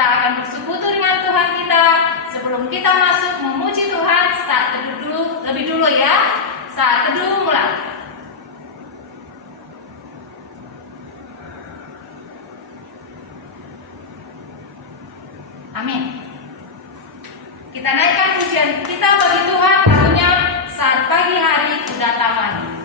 kita akan bersekutu dengan Tuhan kita. Sebelum kita masuk memuji Tuhan, saat teduh dulu, lebih dulu ya. Saat teduh mulai. Amin. Kita naikkan pujian kita bagi Tuhan lagunya Saat Pagi Hari Kedatangan.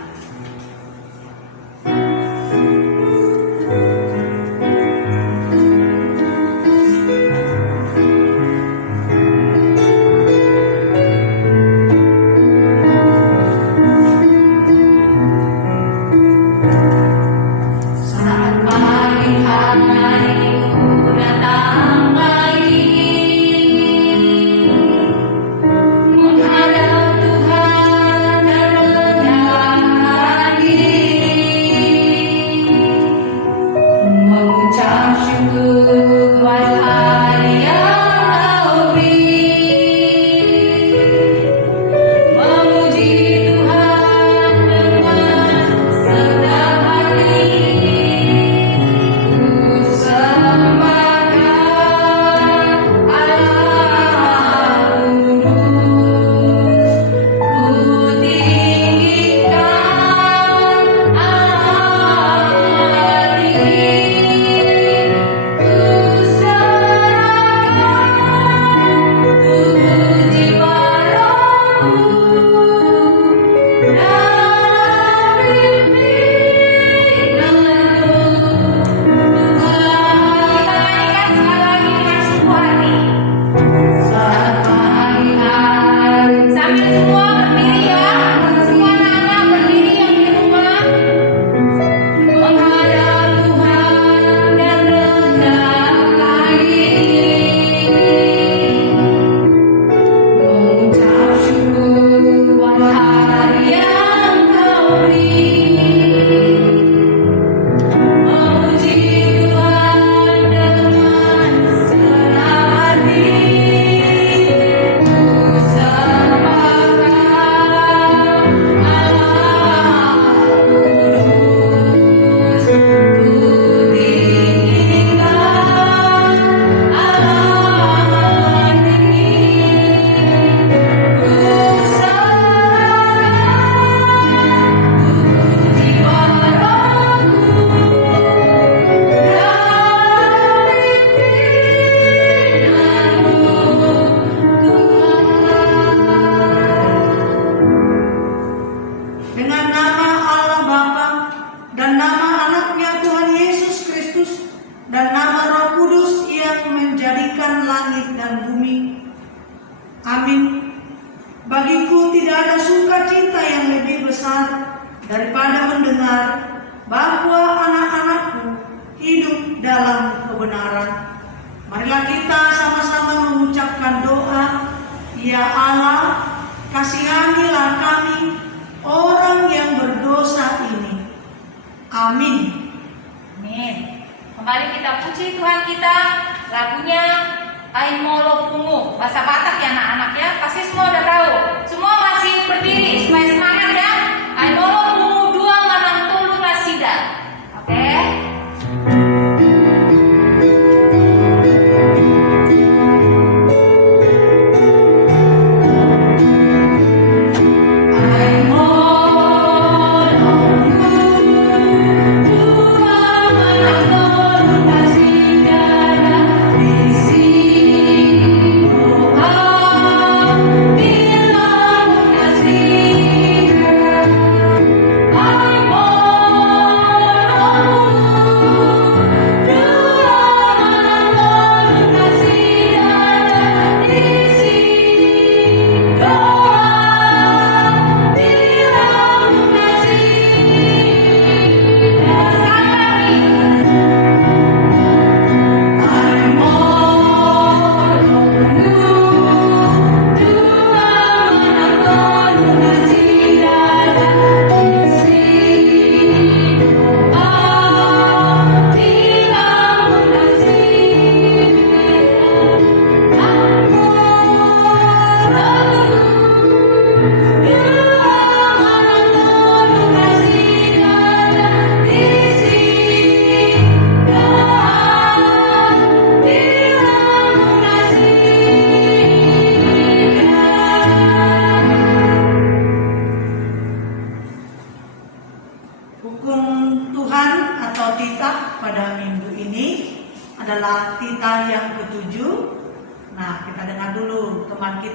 Di sini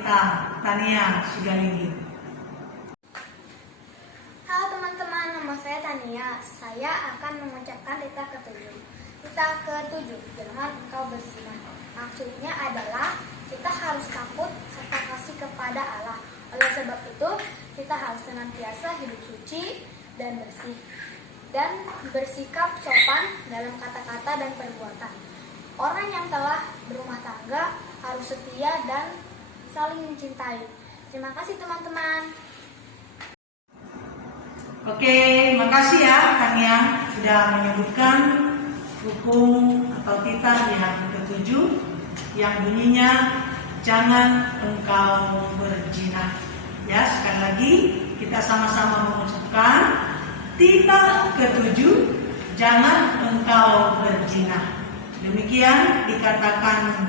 kita, Tania Sigalinggi. Halo teman-teman, nama saya Tania. Saya akan mengucapkan titah ketujuh. Titah ketujuh, jangan engkau berzinah. Maksudnya adalah kita harus takut serta kasih kepada Allah. Oleh sebab itu, kita harus senantiasa hidup suci dan bersih. Dan bersikap sopan dalam kata-kata dan perbuatan. Orang yang telah berumah tangga harus setia dan saling mencintai. Terima kasih teman-teman. Oke, makasih ya Tania sudah menyebutkan hukum atau titah yang ketujuh yang bunyinya jangan engkau berzina. Ya, sekali lagi kita sama-sama mengucapkan titah ketujuh jangan engkau berzina. Demikian dikatakan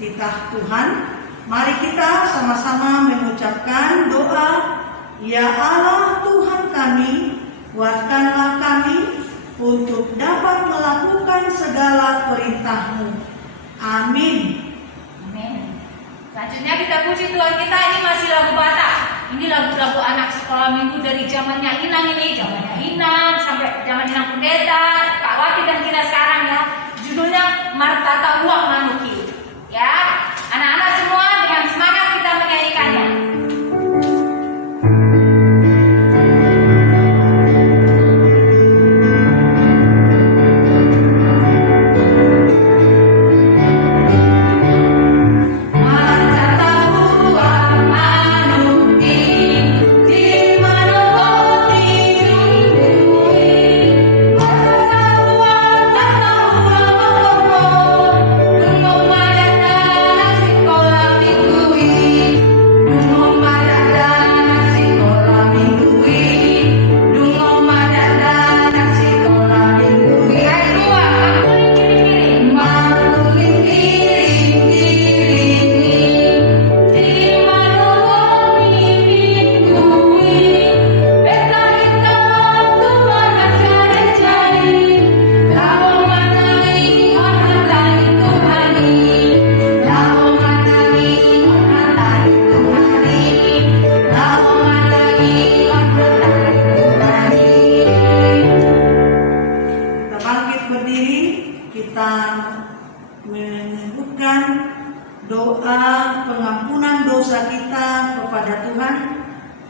titah Tuhan. Mari kita sama-sama mengucapkan doa. Ya Allah Tuhan kami, kuatkanlah kami untuk dapat melakukan segala perintah-Mu. Amin. Amin. Selanjutnya kita puji Tuhan kita. Ini masih lagu Batak. Ini lagu-lagu anak sekolah minggu dari zamannya Inang ini, zamannya Inang sampai zaman Inang Pendeta, Kak Wati dan kita sekarang ya. Judulnya Martata Uang Manuki. Ya, anak-anak semua dengan semangat kita menyanyikannya.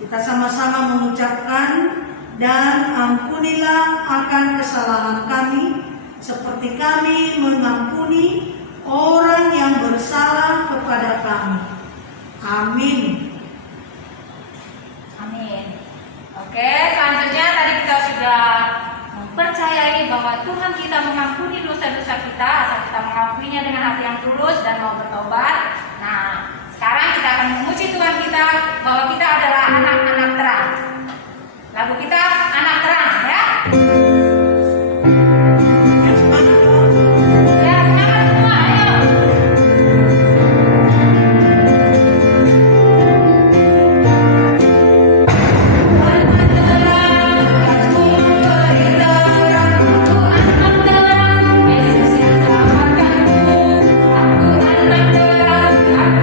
Kita sama-sama mengucapkan, dan ampunilah akan kesalahan kami, seperti kami mengampuni orang yang bersalah kepada kami. Amin. Amin. Oke, selanjutnya tadi kita sudah mempercayai bahwa Tuhan kita mengampuni dosa-dosa kita asal kita mengakuinya dengan hati yang tulus dan mau bertobat. Nah, sekarang kita akan memuji Tuhan kita bahwa kita adalah anak-anak terang. Lagu kita anak terang ya. Ya, semangat semua, ayo. Aku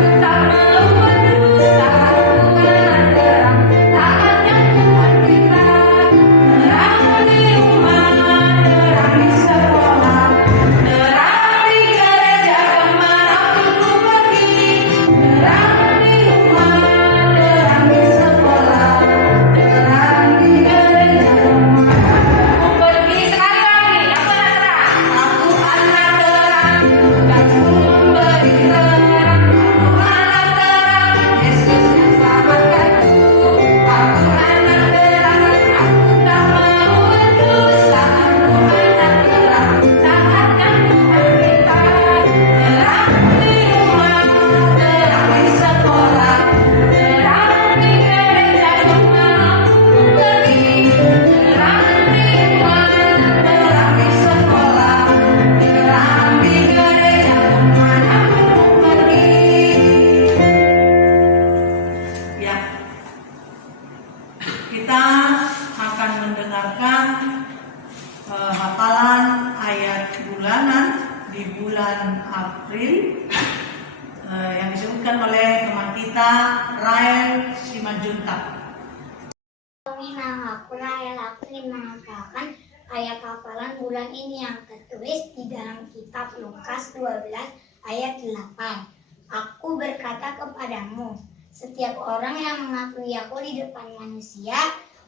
Rael Simanjuntak. Aku Rahel, aku ingin menghafalkan ayat hafalan bulan ini yang tertulis di dalam kitab Lukas 12 ayat 8. Aku berkata kepadamu, setiap orang yang mengakui aku di depan manusia,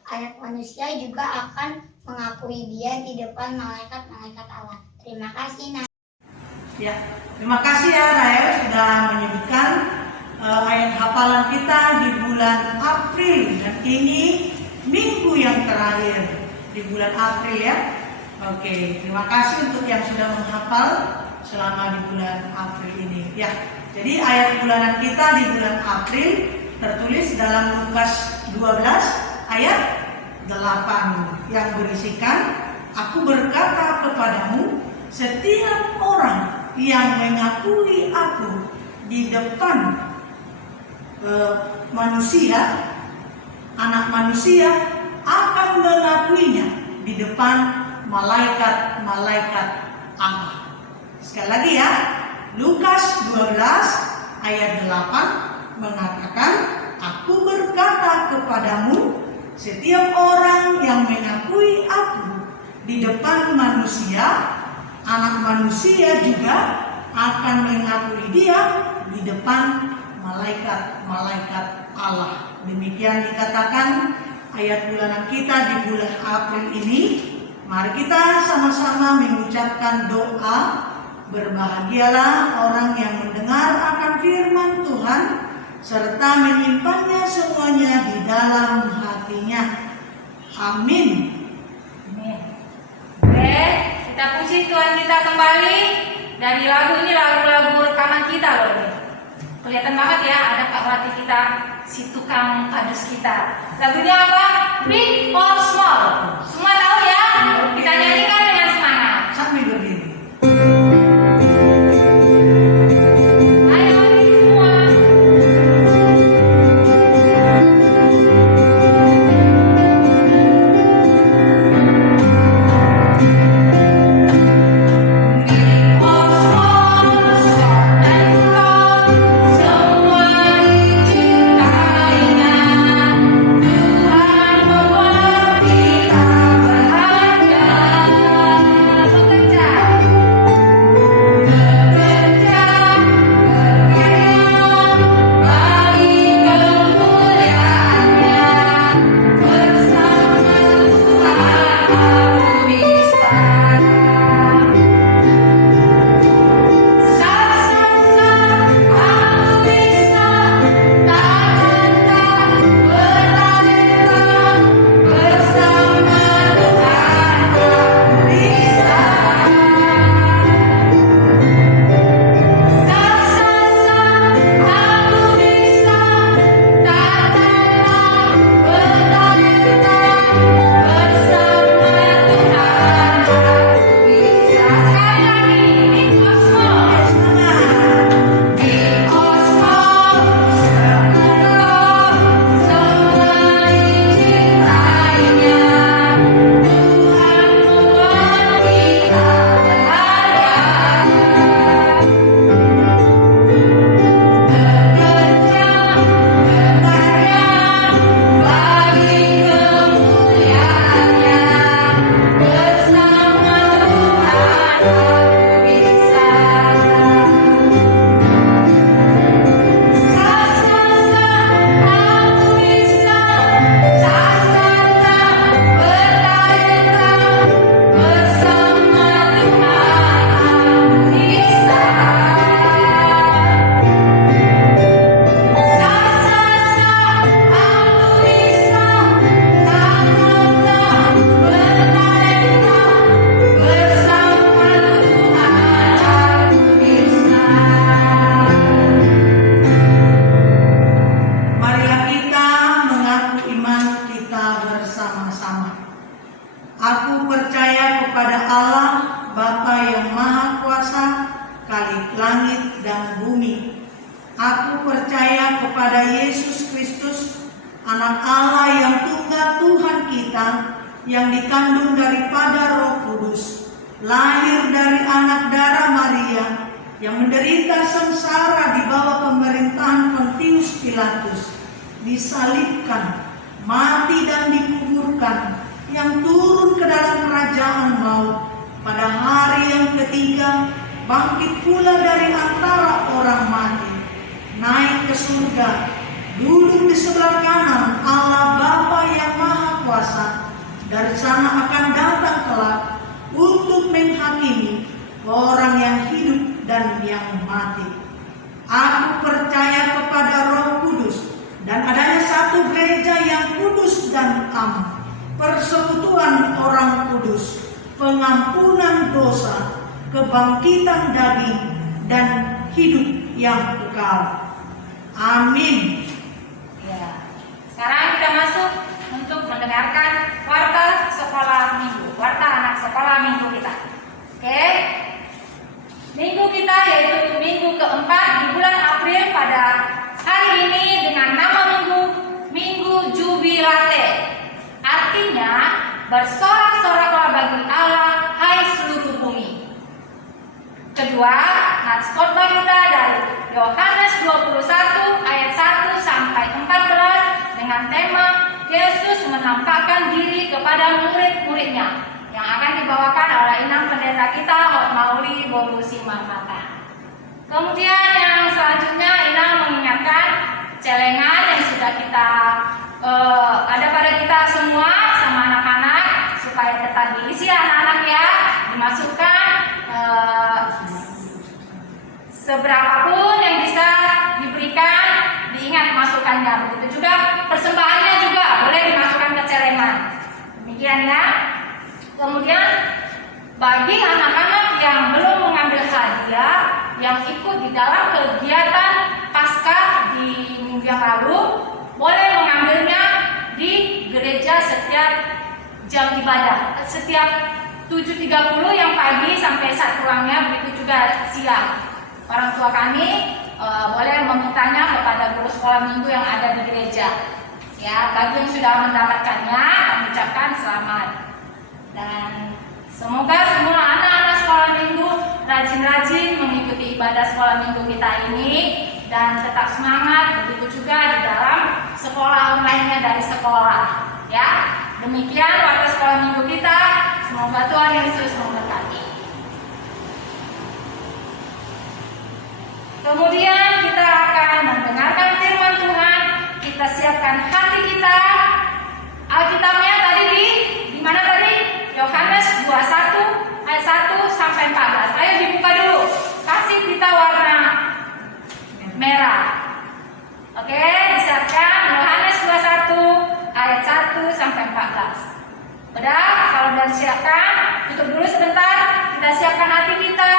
anak manusia juga akan mengakui dia di depan malaikat-malaikat Allah. Terima kasih. Ya, terima kasih ya Rael sudah menyebutkan ayat hafalan kita di bulan April, dan ini minggu yang terakhir di bulan April ya. Oke, terima kasih untuk yang sudah menghafal selama di bulan April ini ya. Jadi ayat bulanan kita di bulan April tertulis dalam Lukas 12 ayat 8 yang berisikan, aku berkata kepadamu, setiap orang yang mengakui aku di depan manusia, anak manusia akan mengakuinya di depan malaikat-malaikat Allah. Sekali lagi ya, Lukas 12 ayat 8 mengatakan, aku berkata kepadamu, setiap orang yang mengakui aku di depan manusia, anak manusia juga akan mengakui dia di depan malaikat-malaikat Allah. Demikian dikatakan ayat bulanan kita di bulan April ini. Mari kita sama-sama mengucapkan doa. Berbahagialah orang yang mendengar akan firman Tuhan serta menyimpannya semuanya di dalam hatinya. Amin. Amin. Oke, kita puji Tuhan kita kembali. Dari lagu ini lagu-lagu rekaman kita loh ini. Kelihatan banget ya, ada Kak Wati kita, si tukang kadus kita. Lagunya apa? Big or Small. Semua tahu ya? Kita nyanyikan dengan semangat. Sambil berdiri. Ayo ini semua. Big or small, short and tall, semua dicintainya. Tuhan membuat kita berharga. Bekerja, bekerja, berkarya bagi kemuliaannya. Bersama Tuhan aku bisa. Sa-sa-sa, aku bisa. Tak-tak-tak, bertalenta. Bersama Tuhan aku bisa. Sa-sa-sa, aku bisa. Tak-tak-tak, bertalenta. Bersama Tuhan aku bisa. Sekali lagi, big or small. Big or small, semua dicintainya. Tuhan membuat kita berharga. Bekerja, berkarya bagi kemuliaannya. Bersama Tuhan aku bisa. Sa-sa-sa, aku bisa. Tak-tak-tak, bertalenta. Bersama Tuhan aku bisa. Sa-sa-sa, aku bisa. Tak-tak-tak, bertalenta. Bersama Tuhan aku bisa. Marilah kita mengaku iman kita bersama-sama. Aku percaya kepada Allah, Bapa yang Maha Kuasa, Khalik langit dan bumi. Aku percaya kepada Yesus Kristus, Anak Allah yang tunggal Tuhan kita, yang dikandung daripada Roh Kudus, lahir dari anak darah Maria, yang menderita sengsara di bawah pemerintahan Pontius Pilatus, disalibkan, mati dan dikuburkan, yang turun ke dalam kerajaan maut, pada hari yang ketiga bangkit pula dari antara orang mati, naik ke surga, duduk di sebelah kanan Allah Bapa yang Maha Kuasa. Dari sana akan datang kelak untuk menghakimi orang yang hidup dan yang mati. Aku percaya kepada Roh Kudus dan adanya satu gereja yang kudus dan am, persekutuan orang kudus, pengampunan dosa, kebangkitan daging, dan hidup yang kekal. Amin. Ya. Sekarang kita masuk untuk mendengarkan warta sekolah minggu, warta anak sekolah minggu kita. Oke. Minggu kita yaitu minggu keempat di bulan April pada hari ini dengan nama Minggu Jubilate. Artinya bersorak-soraklah bagi Allah, hai seluruh bumi. Kedua, nats khotbah kita dari Yohanes 21 ayat 1 sampai 14 dengan tema Yesus menampakkan diri kepada murid-muridnya, yang akan dibawakan oleh inang pendeta kita Hot Mauli Bolusi Mamata. Kemudian yang selanjutnya inang mengingatkan celengan yang sudah kita ada pada kita semua sama anak-anak supaya tetap diisi anak-anak ya, dimasukkan seberapapun yang bisa diberikan, diingat masukkannya. Begitu juga persembahannya juga boleh dimasukkan ke celengan. Demikian ya. Kemudian bagi anak-anak yang belum mengambil hadiah, yang ikut di dalam kegiatan Paskah di minggu yang lalu, boleh mengambilnya di gereja setiap jam ibadah, setiap 7.30 yang pagi sampai saat pulangnya, begitu juga siang. Orang tua kami boleh memintanya kepada guru sekolah minggu yang ada di gereja. Ya, bagi yang sudah mendapatkannya, kami ucapkan selamat. Dan semoga semua anak-anak sekolah minggu rajin-rajin mengikuti ibadah sekolah minggu kita ini dan tetap semangat, begitu juga di dalam sekolah online-nya dari sekolah. Ya, demikian waktu sekolah minggu kita. Semoga Tuhan Yesus memberkati. Kemudian kita akan mendengarkan firman Tuhan. Kita siapkan hati kita. Alkitabnya tadi di mana tadi? Yohanes 21 ayat 1 sampai 14. Ayo dibuka dulu. Kasih kita warna merah. Oke, disiapkan Yohanes 21 ayat 1 sampai 14. Udah, kalau udah disiapkan, tutup dulu sebentar. Kita siapkan hati kita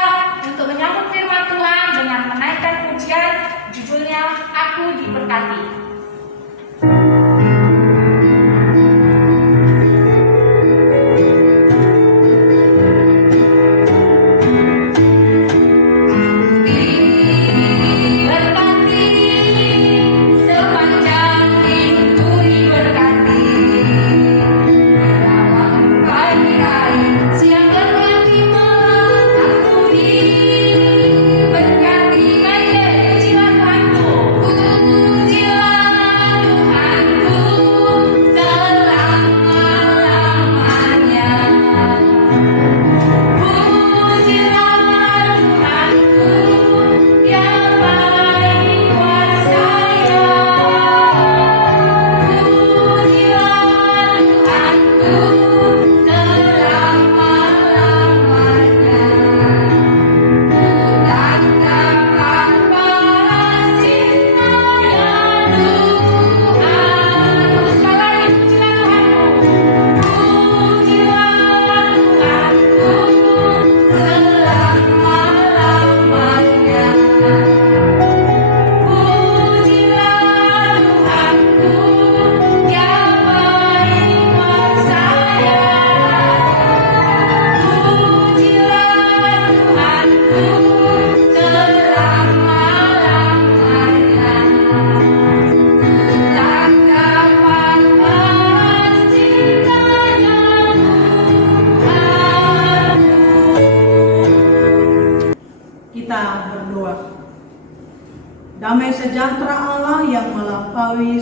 untuk menyambut firman Tuhan dengan menaikkan pujian, judulnya Aku Diberkati. Pujilah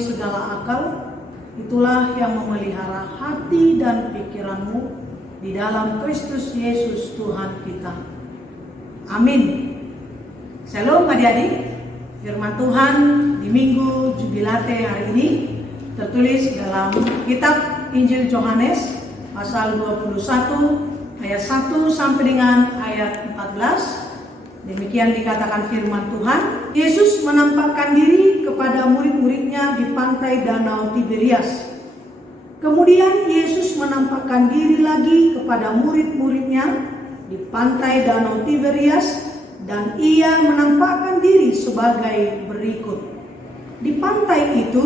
segala akal, itulah yang memelihara hati dan pikiranmu di dalam Kristus Yesus Tuhan kita. Amin. Shalom adik-adik. Firman Tuhan di Minggu Jubilate hari ini tertulis dalam kitab Injil Yohanes pasal 21 ayat 1 sampai dengan ayat 14. Demikian dikatakan firman Tuhan. Yesus menampakkan diri kepada murid-muridnya di pantai Danau Tiberias. Kemudian Yesus menampakkan diri lagi kepada murid-muridnya di pantai Danau Tiberias, dan ia menampakkan diri sebagai berikut. Di pantai itu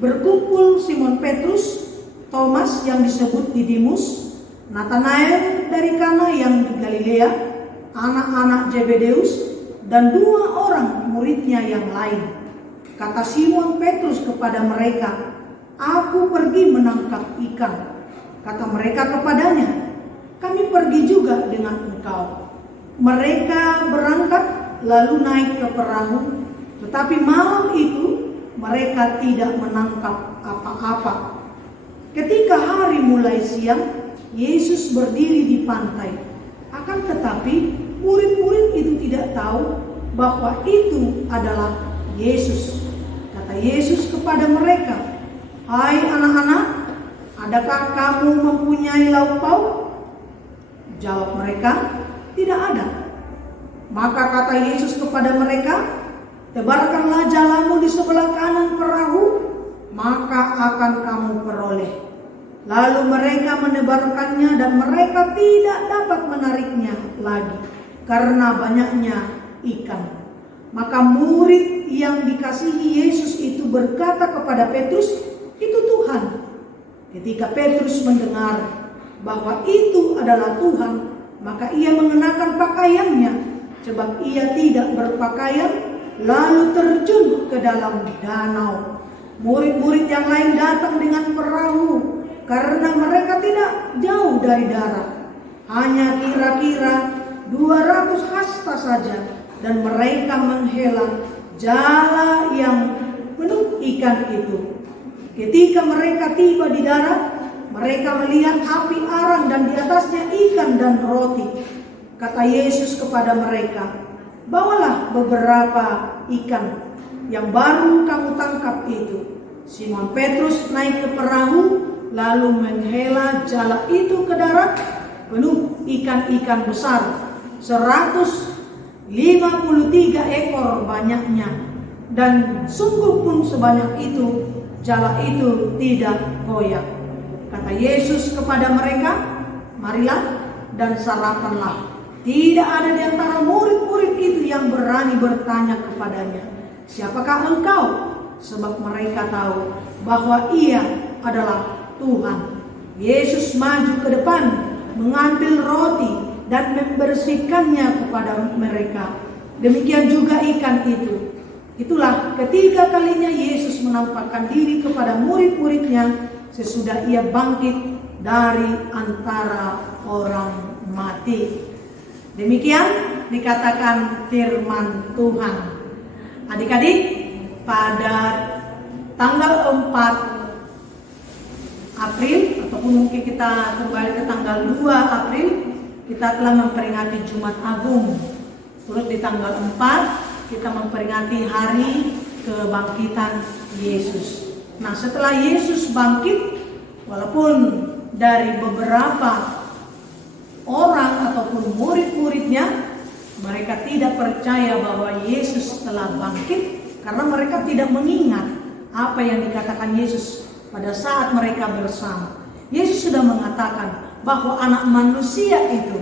berkumpul Simon Petrus, Thomas yang disebut Didimus, Nathanael dari Kana yang di Galilea, anak-anak Zebedeus, dan 2 orang muridnya yang lain. Kata Simon Petrus kepada mereka, "Aku pergi menangkap ikan." Kata mereka kepadanya, "Kami pergi juga dengan engkau." Mereka berangkat lalu naik ke perahu, tetapi malam itu mereka tidak menangkap apa-apa. Ketika hari mulai siang, Yesus berdiri di pantai. Akan tetapi murid-murid itu tidak tahu bahwa itu adalah Yesus. Kata Yesus kepada mereka, "Hai anak-anak, adakah kamu mempunyai lauk pauk?" Jawab mereka, "Tidak ada." Maka kata Yesus kepada mereka, "Tebarkanlah jalamu di sebelah kanan perahu, maka akan kamu peroleh." Lalu mereka menebarkannya dan mereka tidak dapat menariknya lagi karena banyaknya ikan. Maka murid yang dikasihi Yesus itu berkata kepada Petrus, "Itu Tuhan." Ketika Petrus mendengar bahwa itu adalah Tuhan, maka ia mengenakan pakaiannya, sebab ia tidak berpakaian, lalu terjun ke dalam danau. Murid-murid yang lain datang dengan perahu, karena mereka tidak jauh dari darat, hanya kira-kira 200 hasta saja, dan mereka menghela jala yang penuh ikan itu. Ketika mereka tiba di darat, mereka melihat api arang dan di atasnya ikan dan roti. Kata Yesus kepada mereka, "Bawalah beberapa ikan yang baru kamu tangkap itu." Simon Petrus naik ke perahu, lalu menghela jala itu ke darat, penuh ikan-ikan besar, 153 ekor banyaknya. Dan sungguh pun sebanyak itu, jala itu tidak koyak. Kata Yesus kepada mereka, "Marilah dan sarapanlah." Tidak ada di antara murid-murid itu yang berani bertanya kepadanya, "Siapakah engkau?" Sebab mereka tahu bahwa ia adalah Tuhan. Yesus maju ke depan, mengambil roti dan membersihkannya kepada mereka. Demikian juga ikan itu. Itulah ketiga kalinya Yesus menampakkan diri kepada murid-muridnya sesudah ia bangkit dari antara orang mati. Demikian dikatakan firman Tuhan. Adik-adik, pada tanggal 4 April, ataupun mungkin kita kembali ke tanggal 2 April, kita telah memperingati Jumat Agung. Terus di tanggal 4 kita memperingati hari kebangkitan Yesus. Nah, setelah Yesus bangkit, walaupun dari beberapa orang ataupun murid-muridnya, mereka tidak percaya bahwa Yesus telah bangkit karena mereka tidak mengingat apa yang dikatakan Yesus pada saat mereka bersama. Yesus sudah mengatakan bahwa anak manusia itu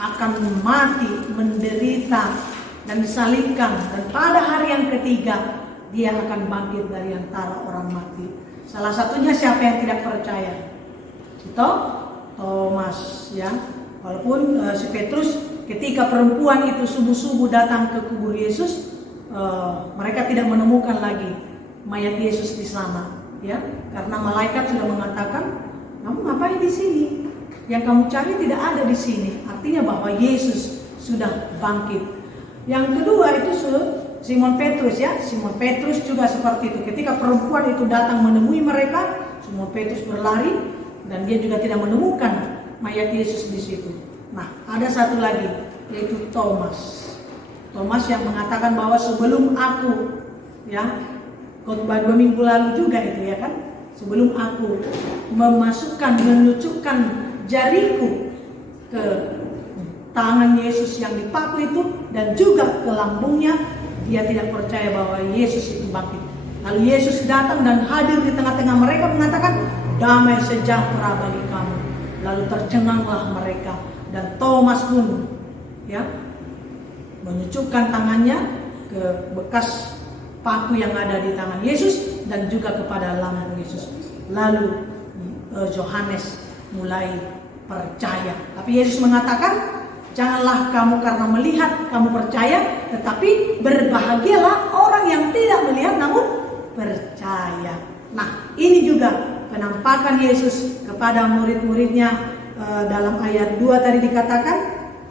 akan mati, menderita, dan disalibkan, dan pada hari yang ketiga dia akan bangkit dari antara orang mati. Salah satunya siapa yang tidak percaya? Itu Thomas, ya. Walaupun si Petrus ketika perempuan itu subuh-subuh datang ke kubur Yesus, mereka tidak menemukan lagi mayat Yesus di sana, ya, karena malaikat sudah mengatakan, "Kamu ngapain di sini? Yang kamu cari tidak ada di sini." Artinya bahwa Yesus sudah bangkit. Yang kedua itu Simon Petrus ya. Simon Petrus juga seperti itu. Ketika perempuan itu datang menemui mereka, Simon Petrus berlari dan dia juga tidak menemukan mayat Yesus di situ. Nah, ada satu lagi yaitu Thomas. Thomas yang mengatakan bahwa sebelum aku, ya, khotbah 2 minggu lalu juga itu ya kan, sebelum aku menunjukkan jariku ke tangan Yesus yang dipaku itu dan juga ke lambungnya, dia tidak percaya bahwa Yesus itu bangkit. Lalu Yesus datang dan hadir di tengah-tengah mereka mengatakan, damai sejahtera bagi kamu. Lalu tercenganglah mereka dan Thomas pun ya menunjukkan tangannya ke bekas paku yang ada di tangan Yesus dan juga kepada lambung Yesus. Lalu Yohanes mulai percaya. Tapi Yesus mengatakan, janganlah kamu karena melihat kamu percaya, tetapi berbahagialah orang yang tidak melihat namun percaya. Nah, ini juga penampakan Yesus kepada murid-muridnya. Dalam ayat 2 tadi dikatakan,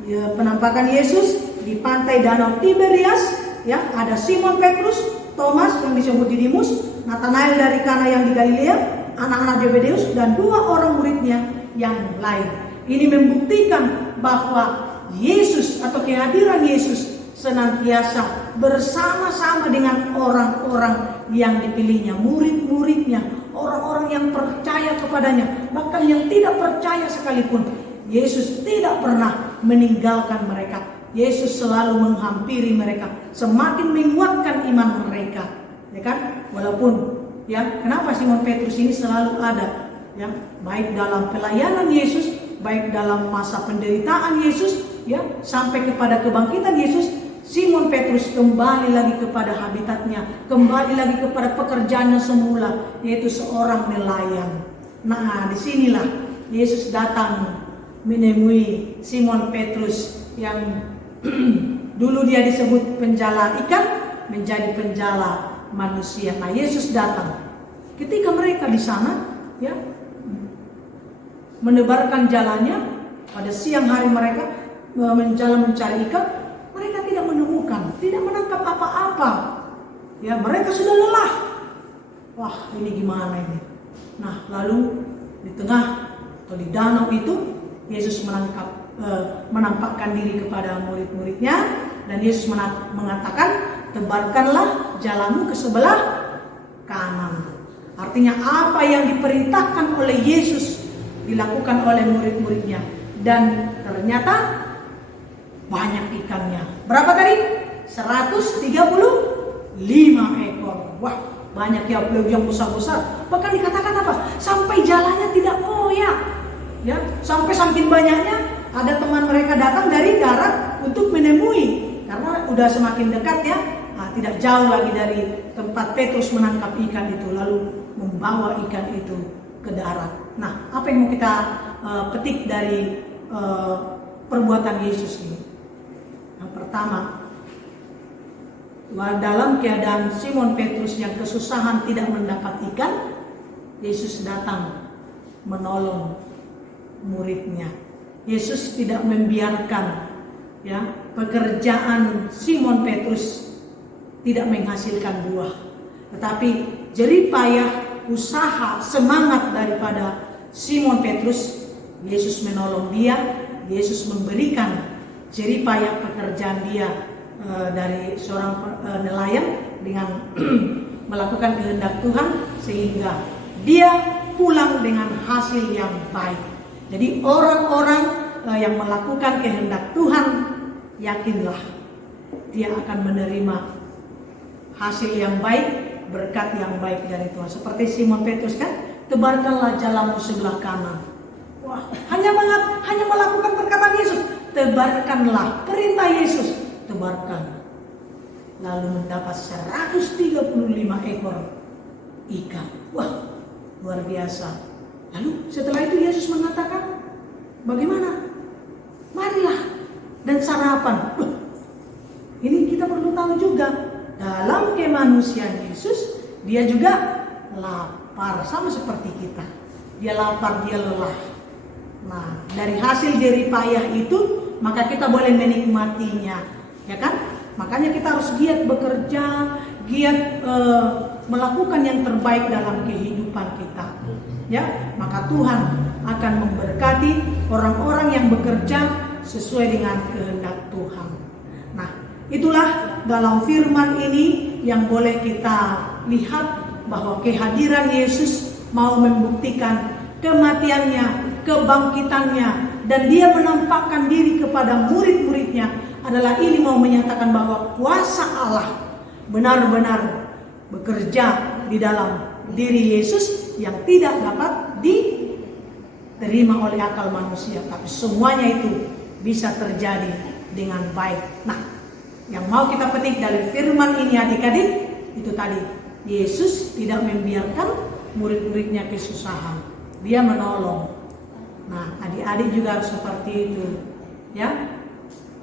ya, penampakan Yesus di pantai Danau Tiberias, ya, ada Simon Petrus, Thomas yang disebut Didimus, Nathanael dari Kana yang di Galilea, anak-anak Zebedeus, dan 2 orang muridnya yang lain. Ini membuktikan bahwa Yesus atau kehadiran Yesus senantiasa bersama-sama dengan orang-orang yang dipilihnya, murid-muridnya, orang-orang yang percaya kepadanya, bahkan yang tidak percaya sekalipun. Yesus tidak pernah meninggalkan mereka. Yesus selalu menghampiri mereka, semakin menguatkan iman mereka, ya kan? Walaupun ya, kenapa Simon Petrus ini selalu ada, ya, baik dalam pelayanan Yesus, baik dalam masa penderitaan Yesus, ya, sampai kepada kebangkitan Yesus, Simon Petrus kembali lagi kepada habitatnya, kembali lagi kepada pekerjaannya semula, yaitu seorang nelayan. Nah, disinilah Yesus datang menemui Simon Petrus yang dulu dia disebut penjala ikan, menjadi penjala manusia. Nah, Yesus datang. Ketika mereka di sana, ya, menebarkan jalannya pada siang hari, mereka menjalan mencari ikan, mereka tidak menemukan, tidak menangkap apa-apa. Ya, mereka sudah lelah. Wah, ini gimana ini? Nah, lalu di tengah atau di danau itu Yesus menampakkan diri kepada murid-muridnya dan Yesus mengatakan, tebarkanlah jalanmu ke sebelah kanan. Artinya apa yang diperintahkan oleh Yesus dilakukan oleh murid-muridnya, dan ternyata banyak ikannya. Berapa tadi? 135 ekor. Wah, banyak ya, yang besar-besar. Bahkan dikatakan apa? Sampai jalannya tidak koyak. Ya, sampai saking banyaknya ada teman mereka datang dari darat untuk menemui, karena udah semakin dekat ya. Nah, tidak jauh lagi dari tempat Petrus menangkap ikan itu, lalu membawa ikan itu ke darat. Nah, apa yang mau kita petik dari perbuatan Yesus ini? Yang pertama, dalam keadaan Simon Petrus yang kesusahan tidak mendapat ikan, Yesus datang menolong muridnya. Yesus tidak membiarkan ya pekerjaan Simon Petrus tidak menghasilkan buah, tetapi jerih payah, usaha, semangat daripada Simon Petrus, Yesus menolong dia. Yesus memberikan jerih payah pekerjaan dia dari seorang nelayan dengan melakukan kehendak Tuhan, sehingga dia pulang dengan hasil yang baik. Jadi orang-orang yang melakukan kehendak Tuhan, yakinlah dia akan menerima hasil yang baik, berkat yang baik dari Tuhan. Seperti Simon Petrus kan, tebarkanlah jalanmu sebelah kanan. Wah, hanya melakukan perkataan Yesus, tebarkanlah, perintah Yesus, tebarkan. Lalu mendapat 135 ekor ikan. Wah, luar biasa. Lalu setelah itu Yesus mengatakan, bagaimana? Marilah dan sarapan. Ini kita perlu tahu juga, dalam kemanusiaan Yesus, dia juga lapar sama seperti kita. Dia lapar, dia lelah. Nah, dari hasil jerih payah itu, maka kita boleh menikmatinya, ya kan? Makanya kita harus giat bekerja, giat melakukan yang terbaik dalam kehidupan kita. Ya, maka Tuhan akan memberkati orang-orang yang bekerja sesuai dengan kehendak Tuhan. Nah, itulah dalam firman ini yang boleh kita lihat bahwa kehadiran Yesus mau membuktikan kematiannya, kebangkitannya, dan dia menampakkan diri kepada murid-muridnya adalah ini mau menyatakan bahwa kuasa Allah benar-benar bekerja di dalam diri Yesus yang tidak dapat diterima oleh akal manusia, tapi semuanya itu bisa terjadi dengan baik. Nah, yang mau kita petik dari firman ini adik-adik itu tadi, Yesus tidak membiarkan murid-muridnya kesusahan, dia menolong. Nah, adik-adik juga harus seperti itu, ya.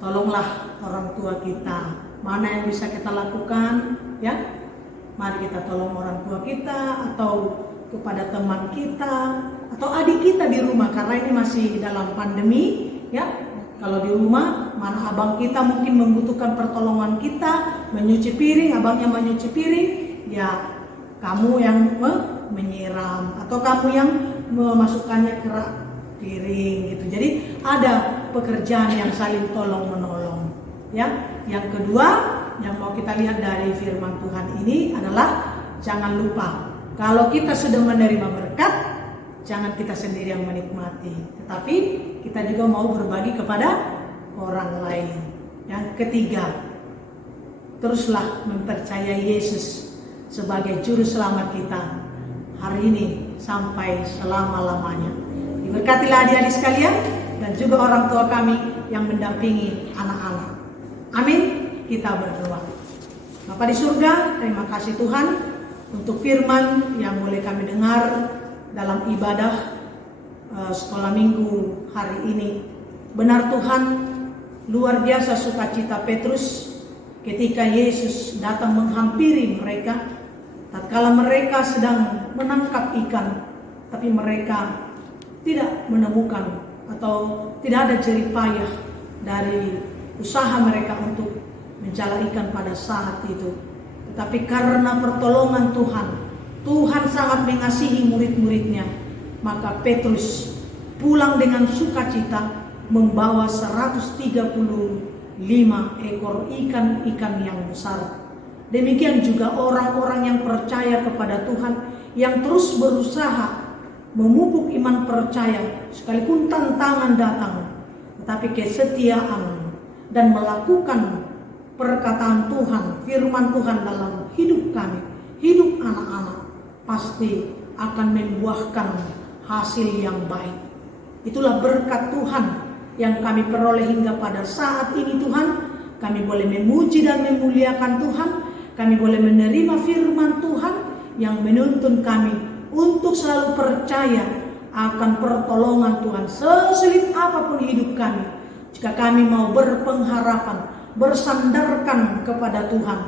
Tolonglah orang tua kita. Mana yang bisa kita lakukan, ya? Mari kita tolong orang tua kita atau kepada teman kita atau adik kita di rumah, karena ini masih dalam pandemi, ya. Kalau di rumah, mana abang kita mungkin membutuhkan pertolongan kita, menyuci piring, abangnya menyuci piring, ya kamu yang menyiram atau kamu yang memasukkannya ke rak piring gitu. Jadi ada pekerjaan yang saling tolong menolong, ya. Yang kedua yang mau kita lihat dari firman Tuhan ini adalah jangan lupa kalau kita sudah menerima berkat, jangan kita sendiri yang menikmati, tetapi kita juga mau berbagi kepada orang lain. Yang ketiga, teruslah mempercayai Yesus sebagai juru selamat kita hari ini sampai selama-lamanya. Diberkatilah adik-adik sekalian dan juga orang tua kami yang mendampingi anak-anak. Amin. Kita berdoa. Bapa di surga, terima kasih Tuhan untuk firman yang boleh kami dengar dalam ibadah sekolah minggu hari ini. Benar Tuhan, luar biasa sukacita Petrus ketika Yesus datang menghampiri mereka tatkala mereka sedang menangkap ikan, tapi mereka tidak menemukan atau tidak ada jerih payah dari usaha mereka untuk mencala ikan pada saat itu. Tetapi karena pertolongan Tuhan, Tuhan sangat mengasihi murid-muridnya, maka Petrus pulang dengan sukacita membawa 135 ekor ikan-ikan yang besar. Demikian juga orang-orang yang percaya kepada Tuhan, yang terus berusaha memupuk iman percaya sekalipun tantangan datang, tetapi kesetiaan dan melakukan perkataan Tuhan, firman Tuhan dalam hidup kami, hidup anak-anak, pasti akan membuahkan hasil yang baik. Itulah berkat Tuhan yang kami peroleh hingga pada saat ini Tuhan. Kami boleh memuji dan memuliakan Tuhan. Kami boleh menerima firman Tuhan yang menuntun kami untuk selalu percaya akan pertolongan Tuhan sesulit apapun hidup kami. Jika kami mau berpengharapan, bersandarkan kepada Tuhan,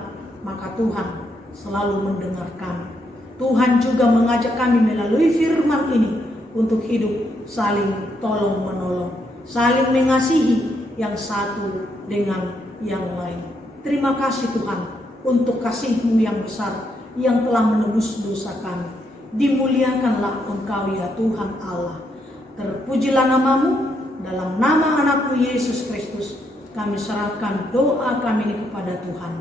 maka Tuhan selalu mendengar kami. Tuhan juga mengajak kami melalui firman ini untuk hidup saling tolong menolong, saling mengasihi yang satu dengan yang lain. Terima kasih Tuhan untuk kasih-Mu yang besar yang telah menebus dosa kami. Dimuliakanlah Engkau ya Tuhan Allah. Terpujilah nama-Mu, dalam nama anak-Mu Yesus Kristus kami serahkan doa kami ini kepada Tuhan.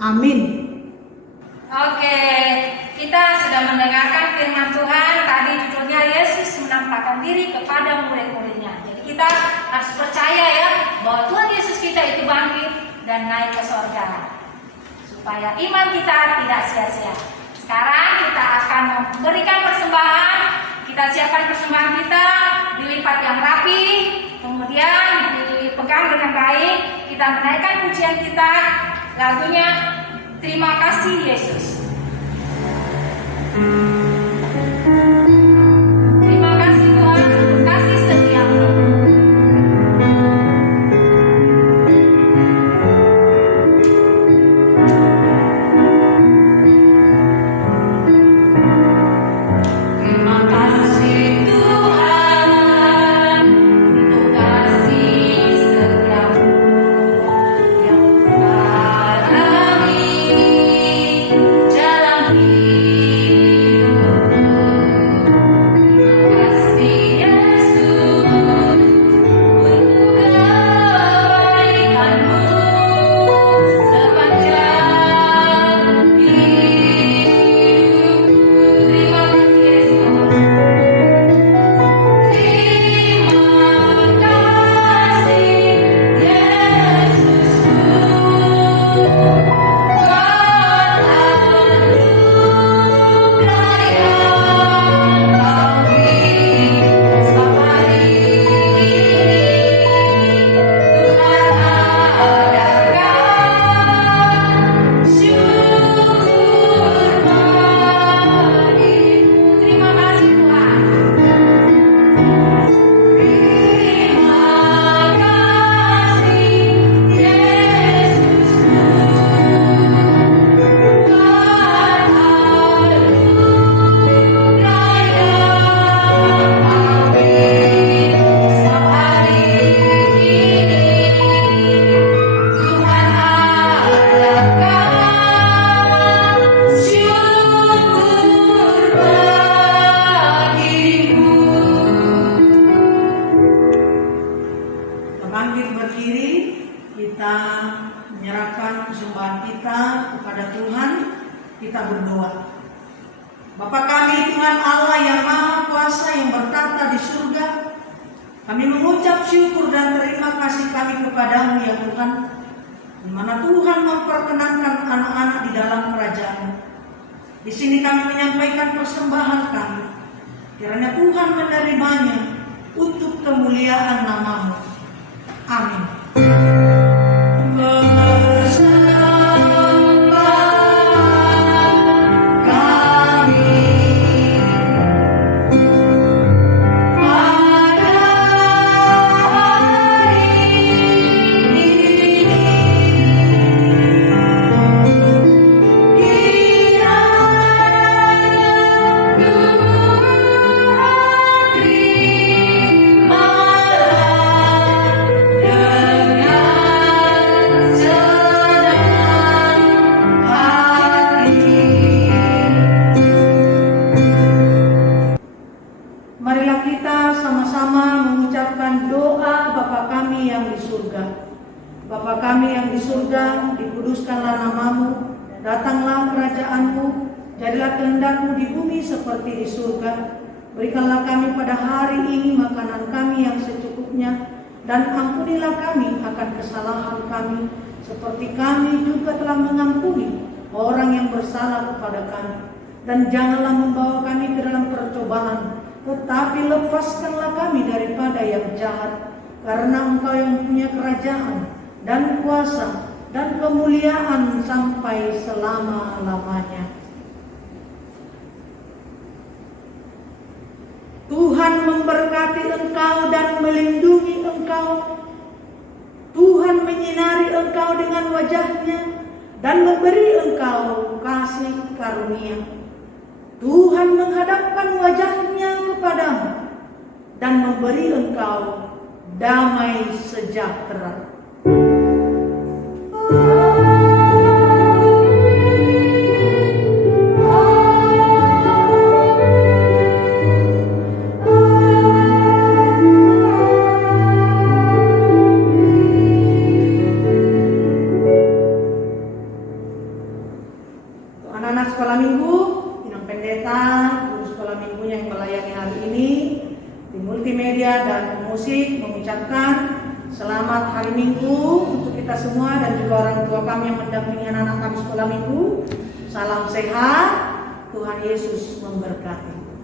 Amin. Oke, kita sudah mendengarkan firman Tuhan. Tadi judulnya Yesus menampakkan diri kepada murid-muridnya. Jadi kita harus percaya ya bahwa Tuhan Yesus kita itu bangkit dan naik ke sorga, supaya iman kita tidak sia-sia. Sekarang kita akan memberikan persembahan. Kita siapkan persembahan kita, dilipat yang rapi, kemudian dipegang dengan baik. Kita menaikkan pujian kita, lagunya Terima Kasih Yesus. Terima kasih Tuhan untuk kasih setia-Mu. Terima kasih Tuhan untuk kasih setia-Mu yang berdoa. Bapa kami Tuhan Allah yang Maha Kuasa yang bertata di surga, kami mengucap syukur dan terima kasih kami kepadamu ya Tuhan, di mana Tuhan memperkenankan anak-anak di dalam kerajaan. Di sini kami menyampaikan persembahan kami, kiranya Tuhan menerimanya untuk kemuliaan nama-Mu. Amin. Marilah kita sama-sama mengucapkan doa Bapa kami yang di surga. Bapa kami yang di surga, dikuduskanlah nama-Mu, datanglah kerajaan-Mu, jadilah kehendak-Mu di bumi seperti di surga. Berikanlah kami pada hari ini makanan kami yang secukupnya, dan ampunilah kami akan kesalahan kami, seperti kami juga telah mengampuni orang yang bersalah kepada kami. Dan janganlah membawa kami ke dalam percobaan, tetapi lepaskanlah kami daripada yang jahat, karena Engkau yang punya kerajaan dan kuasa dan kemuliaan sampai selama-lamanya. Tuhan memberkati engkau dan melindungi engkau. Tuhan menyinari engkau dengan wajah-Nya dan memberi engkau kasih karunia. Tuhan menghadapkan wajah-Nya kepadamu dan memberi engkau damai sejahtera. Anak-anak sekolah minggu, pendeta, guru sekolah minggunya yang melayani hari ini, di multimedia dan musik mengucapkan selamat hari Minggu untuk kita semua dan juga orang tua kami yang mendampingi anak-anak kami sekolah minggu. Salam sehat, Tuhan Yesus memberkati.